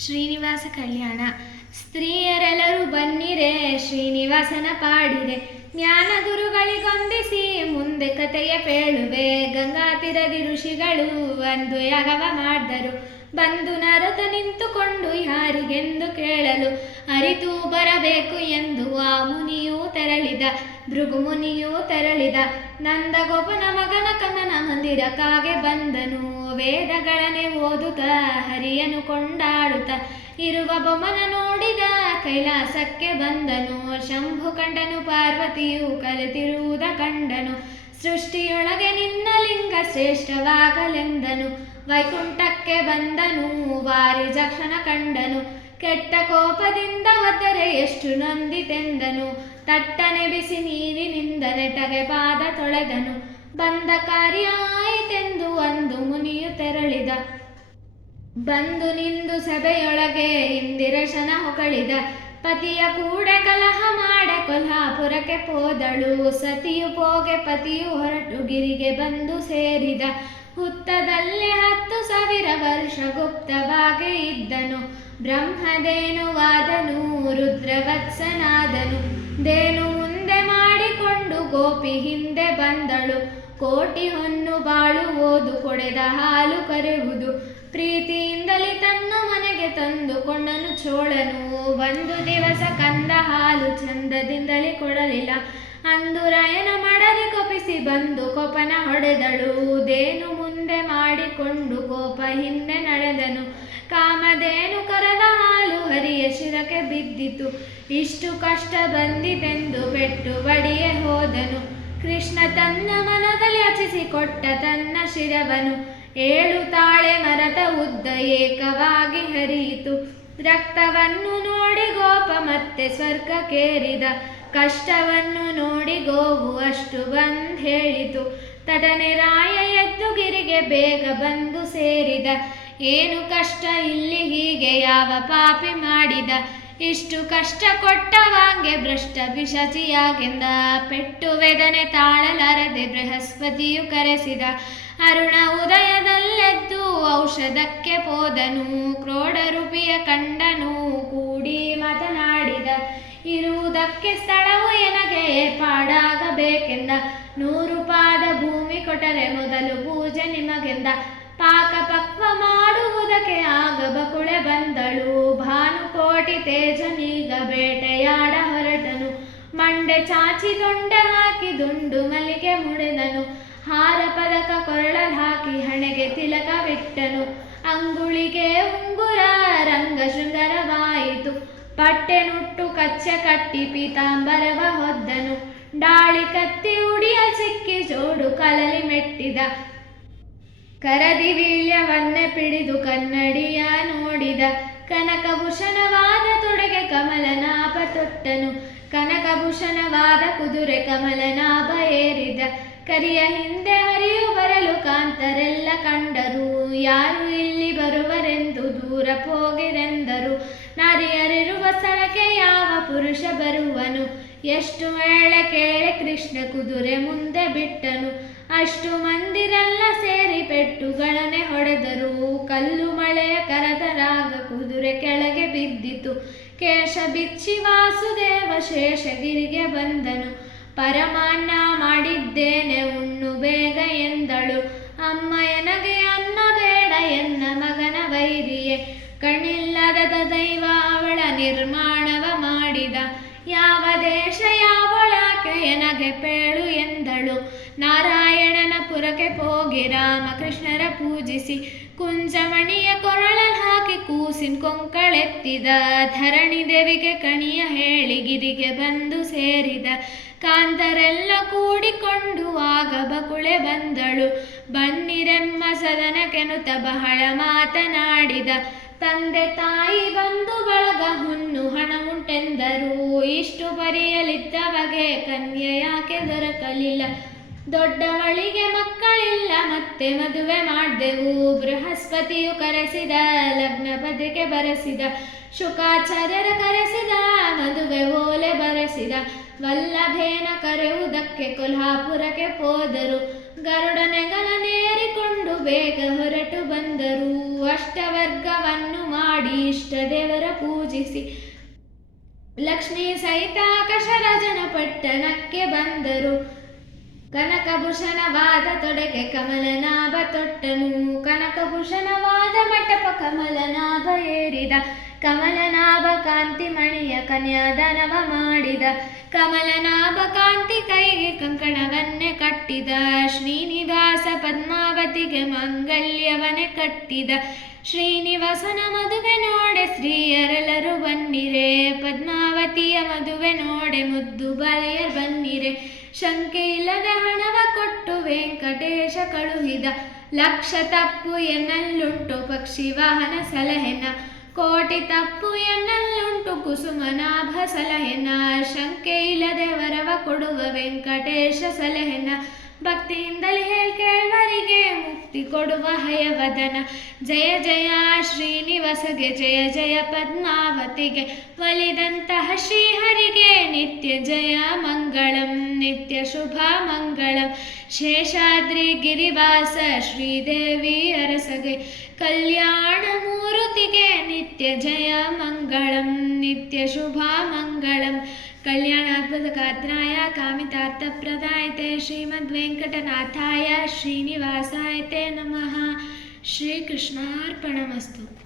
ಶ್ರೀನಿವಾಸ ಕಲ್ಯಾಣ. ಸ್ತ್ರೀಯರೆಲ್ಲರೂ ಬನ್ನಿರೆ, ಶ್ರೀನಿವಾಸನ ಪಾಡಿರೆ. ಜ್ಞಾನ ಗುರುಗಳಿಗೊಂದಿಸಿ ಮುಂದೆ ಕಥೆಯ ಪೇಳುವೆ. ಗಂಗಾತಿರದಿ ಋಷಿಗಳು ಒಂದು ಯಾಗವ ಮಾಡಿದರು. ಬಂದು ನರತ ನಿಂತುಕೊಂಡು ಯಾರಿಗೆಂದು ಕೇಳಲು ಅರಿತು ಬರಬೇಕು ಎಂದು ಆ ಮುನಿಯೂ ತೆರಳಿದ. ಭೃಗು ಮುನಿಯೂ ತೆರಳಿದ. ನಂದಗೋಪನ ಮಗನ ಕನನ ಮಂದಿರಕ್ಕಾಗೆ ಬಂದನು. ವೇದಗಳನ್ನೇ ಓದುತ್ತ ಹರಿಯನು ಕೊಂಡಾಡುತ್ತ ಇರುವ ಬೊಮ್ಮನ ನೋಡಿದ. ಕೈಲಾಸಕ್ಕೆ ಬಂದನು. ಶಂಭು ಕಂಡನು. ಪಾರ್ವತಿಯು ಕಲಿತಿರುವುದ ಕಂಡನು. ಸೃಷ್ಟಿಯೊಳಗೆ ನಿನ್ನ ಲಿಂಗ ಶ್ರೇಷ್ಠವಾಗಲೆಂದನು. ವೈಕುಂಠಕ್ಕೆ ಬಂದನು. ವಾರಿಜಕ್ಷನ ಕಂಡನು. ಕೆಟ್ಟ ಕೋಪದಿಂದ ಒದ್ದರೆ ಎಷ್ಟು ನೊಂದಿತೆಂದನು. ತಟ್ಟನೆ ಬಿಸಿ ನೀರಿನಿಂದ ನೆಟಗೆ ಪಾದ ತೊಳೆದನು. ಬಂದ ಕಾರ್ಯ ಆಯಿತೆಂದು ಒಂದು ಮುನಿಯು ತೆರಳಿದ. ಬಂದು ನಿಂದು ಸಭೆಯೊಳಗೆ ಇಂದಿರಶನ ಹೊಗಳಿದ. ಪತಿಯ ಕೂಡ ಕಲಹ ಮಾಡ ಕೊಲ್ಹಾಪುರಕ್ಕೆ ಹೋದಳು. ಸತಿಯು ಪೋಗೆ ಪತಿಯು ಹೊರಟು ಗಿರಿಗೆ ಬಂದು ಸೇರಿದ. ಹುತ್ತದಲ್ಲೇ 10,000 ವರ್ಷ ಗುಪ್ತವಾಗಿ ಇದ್ದನು. ಬ್ರಹ್ಮದೇನುವಾದನು. ರುದ್ರವತ್ಸನಾದನು. ದೇನು ಮುಂದೆ ಮಾಡಿಕೊಂಡು ಗೋಪಿ ಹಿಂದೆ ಬಂದಳು. ಕೋಟಿ ಹೊನ್ನು ಬಾಳು ಓದು ಕೊಡೆದ ಹಾಲು ಕರೆಯುವುದು. ಪ್ರೀತಿಯಿಂದಲೇ ತನ್ನ ಮನೆಗೆ ತಂದುಕೊಂಡನು ಚೋಳನು. ಒಂದು ದಿವಸ ಕಂದ ಹಾಲು ಚಂದದಿಂದಲೇ ಕೊಡಲಿಲ್ಲ. ಅಂದು ರಾಯನ ಮಡದಿ ಕೊಪಿಸಿ ಬಂದು ಕೋಪನ ಹೊಡೆದಳು. ದೇನು ಮುಂದೆ ಮಾಡಿಕೊಂಡು ಕೋಪ ಹಿಂದೆ ನಡೆದನು. ಕಾಮಧೇನು ಕರೆದ ಹಾಲು ಹರಿಯ ಶಿರಕ್ಕೆ ಬಿದ್ದಿತು. ಇಷ್ಟು ಕಷ್ಟ ಬಂದಿತೆಂದು ಪೆಟ್ಟು ಬಡಿಯೇ ಹೋದನು. ಕೃಷ್ಣ ತನ್ನ ಮನದಲ್ಲಿ ಯಾಚಿಸಿಕೊಟ್ಟ ತನ್ನ ಶಿರವನು. 7 ತಾಳೆ ಮರದ ಉದ್ದ ಏಕವಾಗಿ ಹರಿಯಿತು. ರಕ್ತವನ್ನು ನೋಡಿ ಗೋಪ ಮತ್ತೆ ಸ್ವರ್ಗಕ್ಕೇರಿದ. ಕಷ್ಟವನ್ನು ನೋಡಿ ಗೋವು ಅಷ್ಟು ಬಂದ್ ಹೇಳಿತು. ತಟನೆ ರಾಯ ಎದ್ದು ಗಿರಿಗೆ ಬೇಗ ಬಂದು ಸೇರಿದ. ಏನು ಕಷ್ಟ ಇಲ್ಲಿ ಹೀಗೆ ಯಾವ ಪಾಪಿ ಮಾಡಿದ. ಇಷ್ಟು ಕಷ್ಟ ಕೊಟ್ಟವಾಂಗೆ ಭ್ರಷ್ಟ ಪಿಶಾಚಿಯಾಗೆಂದ. ಪೆಟ್ಟು ವೇದನೆ ತಾಳಲಾರದೆ ಬೃಹಸ್ಪತಿಯು ಕರೆಸಿದ. ಅರುಣ ಉದಯದಲ್ಲೆದ್ದು ಔಷಧಕ್ಕೆ ಹೋದನು. ಕ್ರೋಢರೂಪಿಯ ಕಂಡನು. ಕೂಡಿ ಮಾತನಾಡಿದ. ಇರುವುದಕ್ಕೆ ಸ್ಥಳವು ಎನಗೆ ಏರ್ಪಾಡಾಗಬೇಕೆಂದ. 100 ಪಾದ ಭೂಮಿ ಕೊಟ್ಟರೆ ಮೊದಲು ಪೂಜೆ ನಿಮಗೆಂದ. ಪಾಕ ಪಕ್ವ ಮಾಡುವುದಕ್ಕೆ ಆಗ ಬಕುಳೆ ಬಂದಳು. ಭಾನುಕೋಟಿ ತೇಜನೀಗ ಬೇಟೆಯಾಡ ಹೊರಟನು. ಮಂಡೆ ಚಾಚಿ ದೊಂಡೆ ಹಾಕಿ ದುಂಡು ಮಲ್ಲಿಗೆ ಮುಡಿದನು. ಹಾರ ಪದಕ ಕೊರಳಲ್ ಹಾಕಿ ಹಣೆಗೆ ತಿಲಕವಿಟ್ಟನು. ಅಂಗುಳಿಗೆ ಉಂಗುರ ರಂಗ ಶೃಂಗರವಾಯಿತು. ಪಟ್ಟೆ ನುಟ್ಟು ಕಚ್ಚೆ ಕಟ್ಟಿ ಪೀತಾಂಬರವ ಹೊದ್ದನು. ಡಾಳಿ ಕತ್ತಿ ಉಡಿಯ ಸಿಕ್ಕಿ ಜೋಡು ಕಲಲಿ ಮೆಟ್ಟಿದ. ಕರದಿ ವೀಳ್ಯವನ್ನೇ ಪಿಡಿದು ಕನ್ನಡಿಯ ನೋಡಿದ. ಕನಕಭೂಷಣವಾದ ತೊಡೆಗೆ ಕಮಲನಾಭ ತೊಟ್ಟನು. ಕನಕಭೂಷಣವಾದ ಕುದುರೆ ಕಮಲನಾಭ ಏರಿದ. ಕರಿಯ ಹಿಂದೆ ಹರಿಯು ಬರಲು ಕಾಂತರೆಲ್ಲ ಕಂಡರು. ಯಾರು ಇಲ್ಲಿ ಬರುವರೆಂದು ದೂರ ಹೋಗಿರೆಂದರು. ನಾರಿಯರಿರುವ ಸ್ಥಳಕ್ಕೆ ಯಾವ ಪುರುಷ ಬರುವನು. ಎಷ್ಟು ವೇಳೆ ಕೇಳೆ ಕೃಷ್ಣ ಕುದುರೆ ಮುಂದೆ ಬಿಟ್ಟನು. ಅಷ್ಟು ಮಂದಿರೆಲ್ಲ ಸೇರಿ ಪೆಟ್ಟುಗಳನ್ನೇ ಹೊಡೆದರು. ಕಲ್ಲು ಮಳೆಯ ಕರದರಾಗ ಕುದುರೆ ಕೆಳಗೆ ಬಿದ್ದಿತು. ಕೇಶ ಬಿಚ್ಚಿ ವಾಸುದೇವ ಶೇಷಗಿರಿಗೆ ಬಂದನು. ಪರಮಾನ್ನ ಮಾಡಿದ್ದೇನೆ ಉಣ್ಣು ಬೇಗ ಎಂದಳು. ಅಮ್ಮ ಎನಗೆ ಅನ್ನ ಬೇಡ ಎನ್ನ ಮಗನ ವೈರಿಯೇ. ಕಣ್ಣಿಲ್ಲದ ದೈವ ಅವಳ ನಿರ್ಮಾಣವ ಮಾಡಿದ. ಯಾವ ದೇಶ ಯಾವಳಾಕೆ ಎನಗೆ ಪೇಳು ಎಂದಳು. ನಾರಾಯಣನ ಪುರಕ್ಕೆ ಹೋಗಿ ರಾಮಕೃಷ್ಣರ ಪೂಜಿಸಿ ಕುಂಜಮಣಿಯ ಕೊರಳಲ್ ಹಾಕಿ ಕೂಸಿನ ಕೊಂಕಳೆತ್ತಿದ. ಧರಣಿ ದೇವಿಗೆ ಕಣಿಯ ಹೇಳಿ ಗಿರಿಗೆ ಬಂದು ಸೇರಿದ. ಕಾಂತರೆಲ್ಲ ಕೂಡಿಕೊಂಡು ಆಗ ಬಕುಳೆ ಬಂದಳು. ಬನ್ನಿರೆಮ್ಮ ಸದನಕ್ಕೆನುತ ಬಹಳ ಮಾತನಾಡಿದ. ತಂದೆ ತಾಯಿ ಬಂಧು ಬಳಗ ಹುನ್ನು ಹಣ ಉಂಟೆಂದರು. ಇಷ್ಟು ಪರಿಯಲಿದ್ದವಗೆ ಕನ್ಯೆ ಯಾಕೆ ದೊರಕಲಿಲ್ಲ. ದೊಡ್ಡವಳಿಗೆ ಮಕ್ಕಳಿಲ್ಲ ಮತ್ತೆ ಮದುವೆ ಮಾಡ್ದೆವು. ಬೃಹಸ್ಪತಿಯು ಕರೆಸಿದ. ಲಗ್ನ ಪತ್ರಿಕೆ ಬರೆಸಿದ. ಶುಕಾಚಾರ್ಯರ ಕರೆಸಿದ. ಮದುವೆ ಓಲೆ ಬರೆಸಿದ. ವಲ್ಲಭೇನ ಕರೆಯುವುದಕ್ಕೆ ಕೊಲ್ಹಾಪುರಕ್ಕೆ ಹೋದರು. ಗರುಡನೆಗಳನ್ನೇರಿಕೊಂಡು ಬೇಗ ಹೊರಟು ಬಂದರು. ಅಷ್ಟವರ್ಗವನ್ನು ಮಾಡಿ ಇಷ್ಟದೇವರ ಪೂಜಿಸಿ ಲಕ್ಷ್ಮೀ ಸಹಿತ ಕಶರಾಜನ ಪಟ್ಟಣಕ್ಕೆ ಬಂದರು. ಕನಕಭೂಷಣವಾದ ತೊಡೆಗೆ ಕಮಲನಾಭ ತೊಟ್ಟನು. ಕನಕಭೂಷಣವಾದ ಮಂಟಪ ಕಮಲನಾಭ ಏರಿದ. ಕಮಲನಾಭ ಕಾಂತಿ ಮಣಿಯ ಕನ್ಯಾದಾನವ ಮಾಡಿದ. ಕಮಲನಾಭ ಕಾಂತಿ ಕೈಗೆ ಕಂಕಣವನ್ನೇ ಕಟ್ಟಿದ. ಶ್ರೀನಿವಾಸ ಪದ್ಮಾವತಿಗೆ ಮಾಂಗಲ್ಯವನ್ನೇ ಕಟ್ಟಿದ. ಶ್ರೀನಿವಾಸನ ಮದುವೆ ನೋಡೆ ಸ್ತ್ರೀಯರೆಲ್ಲರೂ ಬನ್ನಿರೆ. ಪದ್ಮಾವತಿಯ ಮದುವೆ ನೋಡೆ ಮುದ್ದು ಬಾಲೆಯರ್ ಬನ್ನಿರೆ. ಶಂಕೆ ಇಲ್ಲದ ಹಣವ ಕೊಟ್ಟು ವೆಂಕಟೇಶ ಕಳುಹಿದ. ಲಕ್ಷ ತಪ್ಪು ಎನ್ನಲ್ಲುಂಟು ಪಕ್ಷಿ ವಾಹನ ಸಲಹೆನ. ಕೋಟಿ ತಪ್ಪು ಎನ್ನಲ್ಲುಂಟು ಕುಸುಮನಾಭ ಸಲಹೆನ. ಶಂಕೆ ಇಲ್ಲದೆ ವರವ ಕೊಡುವ ವೆಂಕಟೇಶ ಸಲಹೆನ. ಭಕ್ತಿಯಿಂದಲೇ ಕೇಳ್ವರಿಗೆ ಮುಕ್ತಿ ಕೊಡುವ ಹಯವದನ. ಜಯ ಜಯ ಶ್ರೀನಿವಾಸಗೆ ಜಯ ಜಯ ಪದ್ಮಾವತಿಗೆ. ಒಲಿದಂತಹ ಶ್ರೀಹರಿಗೆ ನಿತ್ಯ ಜಯ ಮಂಗಳಂ ನಿತ್ಯ ಶುಭ ಮಂಗಳಂ. ಶೇಷಾದ್ರಿ ಗಿರಿವಾಸ ಶ್ರೀದೇವಿ ಅರಸಗೆ ಕಲ್ಯಾಣ ಮೂರುತಿಗೆ ನಿತ್ಯ ಜಯ ಮಂಗಳಂ ನಿತ್ಯ ಶುಭ ಮಂಗಳಂ. ಕಲ್ಯಾಣಾದ್ಭುತಗಾತ್ರಾಯ ಕಾಮಿತಾರ್ಥಪ್ರದಾಯತೆ ಶ್ರೀಮದ್ವೆಂಕಟನಾಥಾಯ ಶ್ರೀನಿವಾಸಾಯ ತೇ ನಮಃ. ಶ್ರೀಕೃಷ್ಣಾರ್ಪಣಮಸ್ತು.